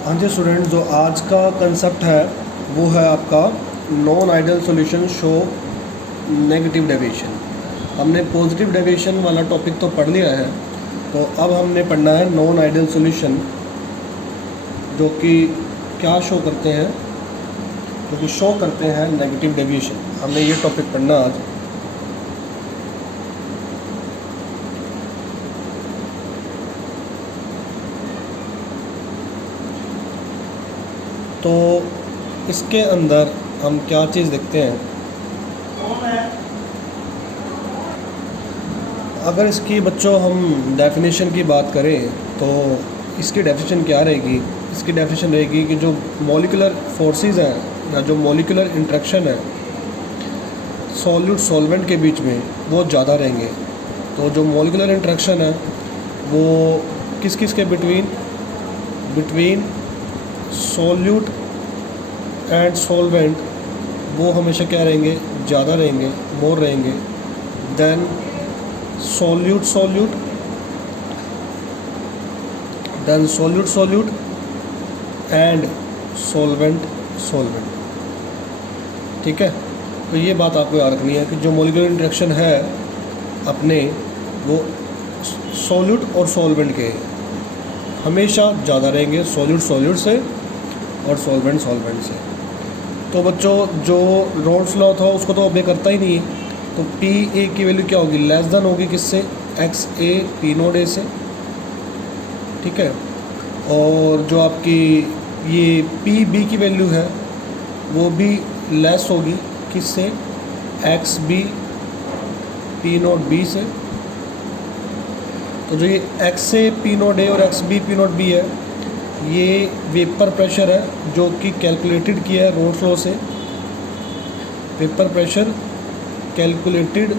हाँ जी स्टूडेंट, जो आज का कंसेप्ट है वो है आपका non ideal solution show negative deviation. हमने पॉजिटिव डेविएशन वाला टॉपिक तो पढ़ लिया है, तो अब हमने पढ़ना है नॉन आइडियल सॉल्यूशन जो कि क्या शो करते हैं, जो कि शो करते हैं नेगेटिव डेविएशन। हमने ये टॉपिक पढ़ना आज। तो इसके अंदर हम क्या चीज़ देखते हैं, अगर इसकी बच्चों हम डेफिनेशन की बात करें तो इसकी डेफिनेशन क्या रहेगी। इसकी डेफिनेशन रहेगी कि जो मॉलिक्यूलर फोर्सेस हैं या जो मॉलिक्यूलर इंटरेक्शन है सॉल्यूट सॉल्वेंट के बीच में वो ज़्यादा रहेंगे। तो जो मॉलिक्यूलर इंटरेक्शन है वो किस किस के बिटवीन सॉल्यूट एंड सॉल्वेंट वो हमेशा क्या रहेंगे, ज़्यादा रहेंगे, मोर रहेंगे देन सॉल्यूट एंड सॉल्वेंट। ठीक है, तो ये बात आपको याद रखनी है कि जो मॉलिक्यूलर इंटरेक्शन है अपने वो सॉल्यूट और सॉल्वेंट के हमेशा ज़्यादा रहेंगे, सॉल्यूट से और सॉल्वेंट से। तो बच्चों जो रॉल्स लॉ था उसको तो ओबे करता ही नहीं है, तो पी ए की वैल्यू क्या होगी, लेस देन होगी किससे, एक्स ए पी नोट ए से। ठीक है, और जो आपकी ये पी बी की वैल्यू है वो भी लेस होगी किससे, X B P not B से। तो जो ये एक्स से पी नोट ए और X B P not B है ये वेपर प्रेशर है जो कि कैलकुलेटेड किया है रोल्स लॉ से। Vapour pressure calculated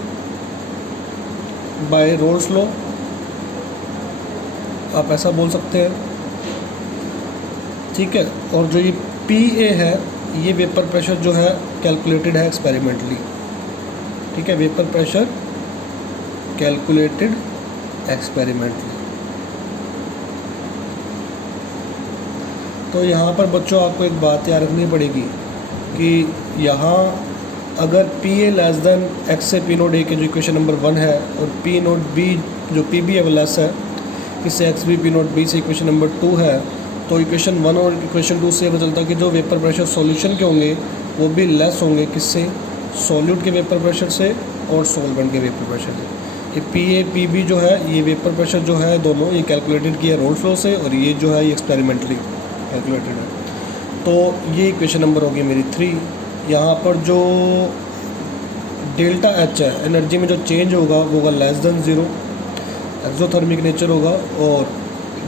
by roles law, आप ऐसा बोल सकते हैं। ठीक है, और जो ये पी ए है ये वेपर प्रेशर जो है कैलकुलेटेड है एक्सपेरिमेंटली। ठीक है, वेपर प्रेशर कैलकुलेटेड एक्सपेरिमेंटली। तो यहाँ पर बच्चों आपको एक बात याद रखनी पड़ेगी कि यहाँ अगर P A less than X से पी नोट ए के जो इक्वेशन नंबर 1 है और पी नोट बी जो पी बी है वो लेस है किससे, X B P not B से इक्वेशन नंबर 2 है, तो इक्वेशन 1 और इक्वेशन 2 से पता चलता है कि जो वेपर प्रेशर सॉल्यूशन के होंगे वो भी लेस होंगे किससे, सॉल्यूट के वेपर प्रेशर से और सॉल्वेंट के वेपर प्रेशर से। ये पी ए पी बी जो है ये वेपर प्रेशर जो है दोनों ये कैलकुलेटेड किया रोल्स लॉ से, और ये जो है ये एक्सपेरिमेंटली कैलकुलेटेड है। तो ये इक्वेशन नंबर होगी मेरी 3। यहाँ पर जो डेल्टा एच है एनर्जी में जो चेंज होगा वो होगा लेस देन 0, एक्सोथर्मिक नेचर होगा, और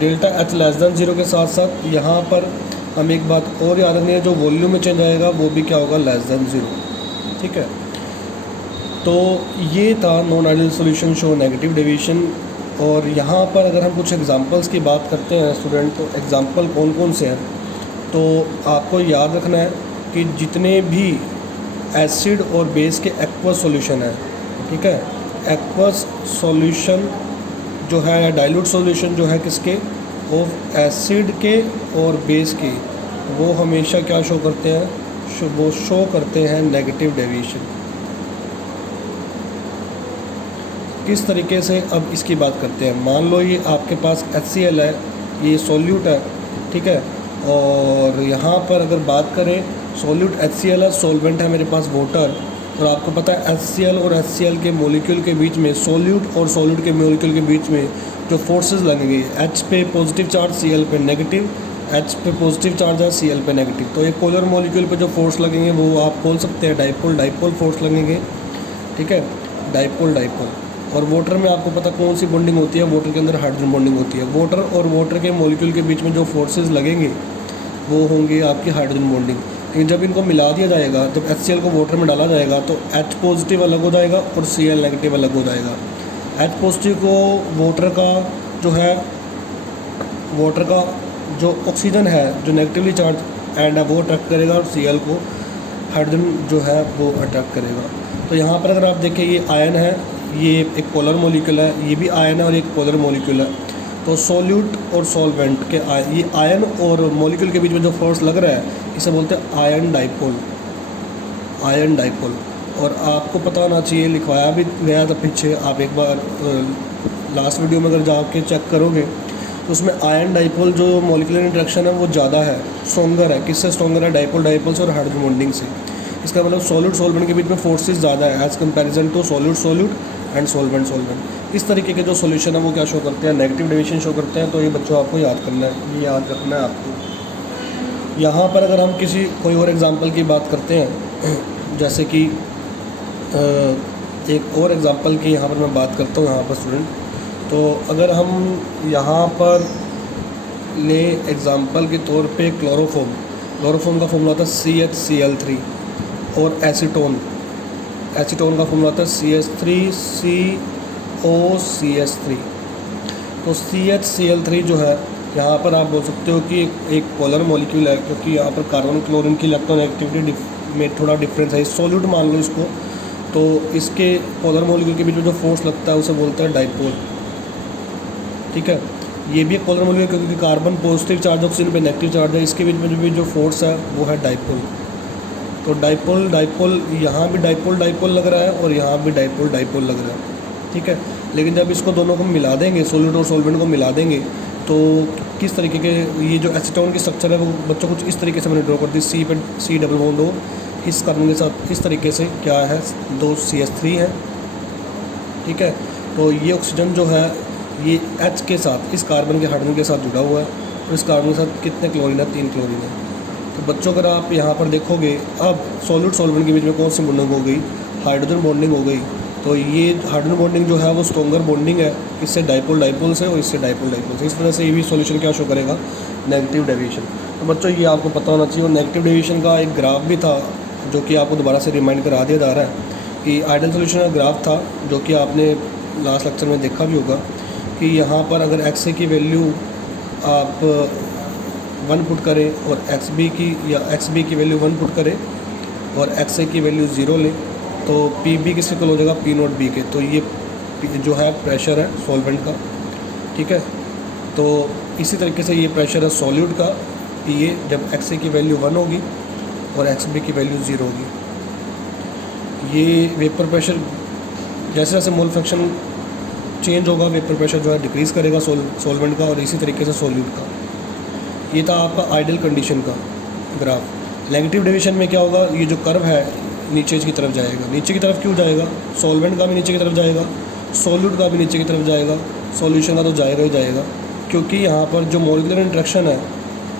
डेल्टा एच लेस देन 0 के साथ साथ यहाँ पर हम एक बात और याद रखनी है, जो वॉल्यूम में चेंज आएगा वो भी क्या होगा, लेस देन 0। ठीक है, तो ये था non ideal solution show negative deviation. और यहाँ पर अगर हम कुछ एग्जांपल्स की बात करते हैं स्टूडेंट, तो एग्जांपल कौन कौन से हैं, तो आपको याद रखना है कि जितने भी एसिड और बेस के एक्वस सॉल्यूशन है, ठीक है, एक्वस सॉल्यूशन जो है डाइल्यूट सॉल्यूशन जो है किसके, ऑफ एसिड के और बेस के, वो हमेशा क्या शो करते हैं, वो शो करते हैं नेगेटिव डेविएशन। किस तरीके से, अब इसकी बात करते हैं। मान लो ये आपके पास HCl है, ये सॉल्यूट है, ठीक है, और यहाँ पर अगर बात करें सॉल्यूट HCl है, सॉल्वेंट है मेरे पास वाटर, और आपको पता है HCl और HCl के मॉलिक्यूल के बीच में, सॉल्यूट और सॉल्यूट के मॉलिक्यूल के बीच में जो फोर्सेस लगेंगे, H पे पॉजिटिव चार्ज, Cl पे नेगेटिव, H पे पॉजिटिव चार्ज है, Cl पे नेगेटिव, तो एक पोलर मॉलिक्यूल पे जो फोर्स लगेंगे वो आप बोल सकते हैं डाइपोल फोर्स लगेंगे। ठीक है, डाइपोल। और वाटर में आपको पता कौन सी बॉन्डिंग होती है, वाटर के अंदर हाइड्रोजन बॉन्डिंग होती है। वाटर और वाटर के मॉलिक्यूल के बीच में जो फोर्सेस लगेंगे वो होंगे आपकी हाइड्रोजन बॉन्डिंग। लेकिन जब इनको मिला दिया जाएगा, जब HCl को वाटर में डाला जाएगा तो H पॉजिटिव अलग हो जाएगा और Cl नेगेटिव अलग हो जाएगा। H पॉजिटिव को वाटर का जो है, वाटर का जो ऑक्सीजन है जो नेगेटिवली चार्ज एंड है वो अट्रैक्ट करेगा, और Cl को हाइड्रोजन जो है वो अट्रैक्ट करेगा। तो यहाँ पर अगर आप देखें ये आयन है, ये एक पोलर मॉलिक्यूल है, ये भी आयन है और एक पोलर मॉलिक्यूल है। तो सॉल्यूट और सॉल्वेंट के ये आयन और मॉलिक्यूल के बीच में जो फोर्स लग रहा है इसे बोलते हैं आयन डाइपोल, आयन डाइपोल। और आपको पता होना चाहिए, लिखवाया भी गया था पीछे, आप एक बार लास्ट वीडियो में अगर जाके चेक करोगे तो उसमें आयन डाइपोल जो मॉलिक्यूलर इंटरेक्शन है वो ज़्यादा है, स्ट्रॉन्गर है। किससे स्ट्रॉन्गर है? डाइपोल डाइपोल से और हाइड्रोजन बॉन्डिंग से। इसका मतलब सॉल्यूट सॉल्वेंट के बीच में फोर्सेस ज़्यादा है as comparison to solute solute and solvent solvent. इस तरीके के जो सॉल्यूशन है वो क्या शो करते हैं? नेगेटिव डेविएशन शो करते हैं। तो ये बच्चों आपको याद करना है, ये याद रखना है आपको। यहाँ पर अगर हम किसी कोई और एग्जांपल की बात करते हैं, जैसे कि एक और एग्जांपल की यहाँ पर मैं बात करता हूँ यहाँ पर स्टूडेंट, तो अगर हम यहाँ पर ले एग्जांपल के तौर पे क्लोरोफॉर्म, क्लोरोफॉर्म का फॉर्मूला था CHCl3 और एसीटोन, एसीटोन का फॉर्मूला था CH3COCH3। तो CHCl3 जो है यहाँ पर आप बोल सकते हो कि एक पोलर मॉलिक्यूल है, क्योंकि यहाँ पर कार्बन क्लोरीन की इलेक्ट्रोनेगेटिविटी में थोड़ा डिफरेंस है। सॉल्यूट मान लो इसको, तो इसके पोलर मॉलिक्यूल के बीच में जो फोर्स लगता है उसे बोलते हैं डाइपोल, ठीक है। ये भी एक पोलर मॉलिक्यूल क्योंकि कार्बन पॉजिटिव चार्ज, ऑक्सीजन पे नेगेटिव चार्ज है, इसके बीच में जो फोर्स है वो है डाइपोल। तो डाइपोल डाइपोल, यहाँ भी डाइपोल डाइपोल लग रहा है और यहाँ भी डाइपोल डाइपोल लग रहा है, ठीक है। लेकिन जब इसको दोनों को मिला देंगे, सॉल्यूट और सॉल्वेंट को मिला देंगे, तो किस तरीके के ये जो एसीटोन की स्ट्रक्चर है वो बच्चों कुछ इस तरीके से मैंने ड्रॉ कर दी। C पे C डबल बॉन्ड हो, इस कार्बन के साथ इस तरीके से क्या है, 2 CH3 है, ठीक है। तो ये ऑक्सीजन जो है ये H के साथ, इस कार्बन के हाइड्रोजन के साथ जुड़ा हुआ है, और इस कार्बन के साथ कितने क्लोरीन है? 3 क्लोरीन है। तो बच्चों अगर आप यहाँ पर देखोगे, अब सॉल्यूट सॉल्वेंट के बीच में कौन सी बॉन्डिंग हो गई? हाइड्रोजन बॉन्डिंग हो गई। तो ये हाइड्रोजन बॉन्डिंग जो है वो स्ट्रॉन्गर बॉन्डिंग है, इससे डाइपोल डाइपोल से और इससे डाइपोल डाइपोल से। इस वजह से ये भी सॉल्यूशन क्या शो करेगा? Negative deviation. तो बच्चों ये आपको पता होना चाहिए। और नेगेटिव डेविएशन का एक ग्राफ भी था जो कि आपको दोबारा से रिमाइंड करा दिया जा रहा है कि आइडियल सॉल्यूशन का ग्राफ था, जो कि आपने लास्ट लेक्चर में देखा भी होगा कि यहाँ पर अगर XA की वैल्यू आप 1 पुट करें और XB की या XB की वैल्यू 1 पुट करें और XA की वैल्यू 0 लें, तो PB किसके इक्वल हो जाएगा? P0B के। तो ये जो है प्रेशर है सॉल्वेंट का, ठीक है। तो इसी तरीके से ये प्रेशर है सॉल्यूट का, PA, जब XA की वैल्यू 1 होगी और XB की वैल्यू 0 होगी। ये वेपर प्रेशर जैसे जैसे मोल फ्रैक्शन चेंज होगा, वेपर प्रेशर जो है डिक्रीज़ करेगा सॉल्वेंट का, और इसी तरीके से सॉल्यूट का। ये था आपका आइडियल कंडीशन का ग्राफ। नेगेटिव डेविएशन में क्या होगा? ये जो कर्व है नीचे की तरफ जाएगा। नीचे की तरफ क्यों जाएगा? सॉल्वेंट का भी नीचे की तरफ जाएगा, सॉल्यूट का भी नीचे की तरफ जाएगा, सॉल्यूशन का तो जाएगा ही जाएगा, क्योंकि यहाँ पर जो मॉलिक्यूलर इंटरेक्शन है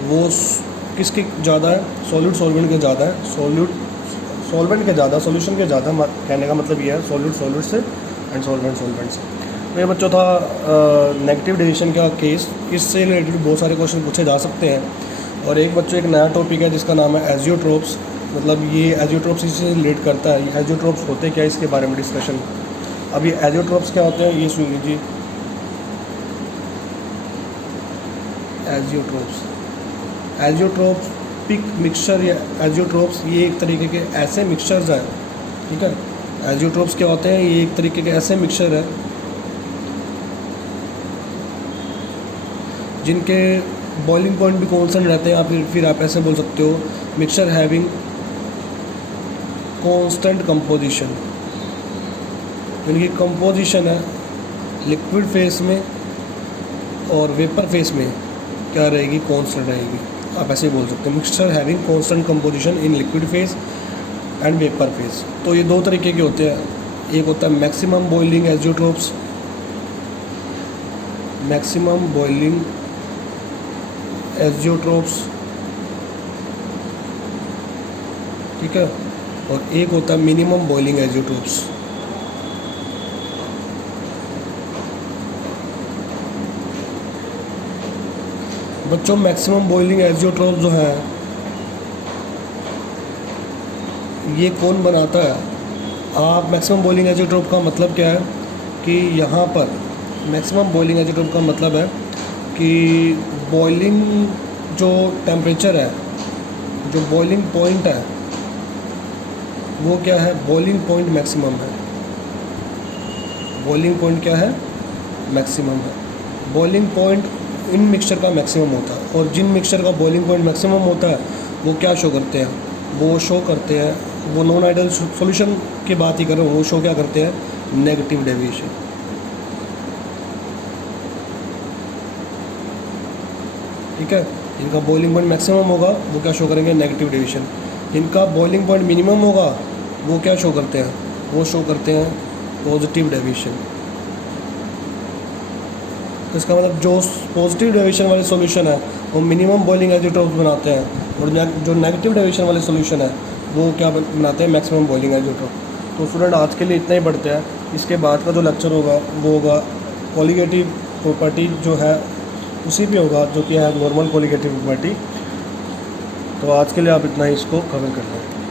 वो किसके ज़्यादा है? सॉल्यूट सॉल्वेंट के ज़्यादा है, सॉल्वेंट के ज़्यादा, सॉल्यूशन के ज़्यादा। कहने का मतलब ये है सॉल्यूट सॉल्यूट से एंड सॉल्वेंट सॉल्वेंट से। तो ये बच्चों था नेगेटिव डेविएशन का केस। इससे रिलेटेड बहुत सारे क्वेश्चन पूछे जा सकते हैं। और एक बच्चों एक नया टॉपिक है जिसका नाम है एजियोट्रोप्स। मतलब ये एजियोट्रोप्स इससे रिलेट करता है। ये एजियोट्रोप्स होते क्या, इसके बारे में डिस्कशन। अब ये एजियोट्रोप्स क्या होते हैं ये सुन लीजिए। एजियोट्रोप्स पिक मिक्सचर या एजियोट्रोप्स, ये एक तरीके के ऐसे मिक्सचर्स हैं, ठीक है। एजियोट्रोप्स क्या होते हैं? ये एक तरीके के ऐसे मिक्सचर है जिनके बॉइलिंग पॉइंट भी कॉन्स्टेंट रहते हैं, या फिर आप ऐसे बोल सकते हो मिक्सचर हैविंग कांस्टेंट कंपोजिशन। इनकी कंपोजिशन है लिक्विड फेस में और वेपर फेस में क्या रहेगी? कांस्टेंट रहेगी। आप ऐसे ही बोल सकते हैं mixture having constant composition in liquid phase and vapour face. तो ये दो तरीके के होते हैं। एक होता है maximum boiling azeotropes, maximum boiling azeotropes, ठीक है। और एक होता है मिनिमम बॉइलिंग एजियोट्रोप्स। बच्चों मैक्सिमम बॉइलिंग एजियोट्रोप जो है ये कौन बनाता है? आप मैक्सिमम बॉइलिंग एजियोट्रोप का मतलब क्या है कि यहाँ पर मैक्सिमम बॉइलिंग एजियोट्रोप का मतलब है कि बॉइलिंग जो टेम्परेचर है, जो बॉइलिंग पॉइंट है वो क्या है? बॉइलिंग पॉइंट मैक्सिमम है। बॉइलिंग पॉइंट क्या है? मैक्सिमम है। बॉइलिंग पॉइंट इन मिक्सचर का मैक्सिमम होता है, और जिन मिक्सचर का बॉइलिंग पॉइंट मैक्सिमम होता है वो क्या शो करते हैं, वो शो करते हैं, वो नॉन आइडियल सॉल्यूशन की बात ही करें, वो शो क्या करते हैं, नेगेटिव डेविएशन। ठीक है, इनका बॉइलिंग पॉइंट मैक्सिमम होगा वो क्या शो करेंगे, नेगेटिव डेविएशन। इनका बॉइलिंग पॉइंट मिनिमम होगा वो क्या शो करते हैं, वो शो करते हैं पॉजिटिव डेविएशन। तो इसका मतलब जो पॉजिटिव डेविएशन वाले सॉल्यूशन है वो मिनिमम बॉइलिंग आइसोटोप्स बनाते हैं, और जो नेगेटिव डेविएशन वाले सॉल्यूशन है वो क्या बनाते हैं, मैक्सिमम बॉइलिंग आइसोटोप। तो स्टूडेंट आज के लिए इतना ही पढ़ते हैं। इसके बाद का जो लेक्चर होगा वो होगा कोलिगेटिव प्रॉपर्टी जो है उसी पे होगा, जो कि है नॉर्मल कोलिगेटिव प्रॉपर्टी। तो आज के लिए आप इतना ही इसको कवर कर लें।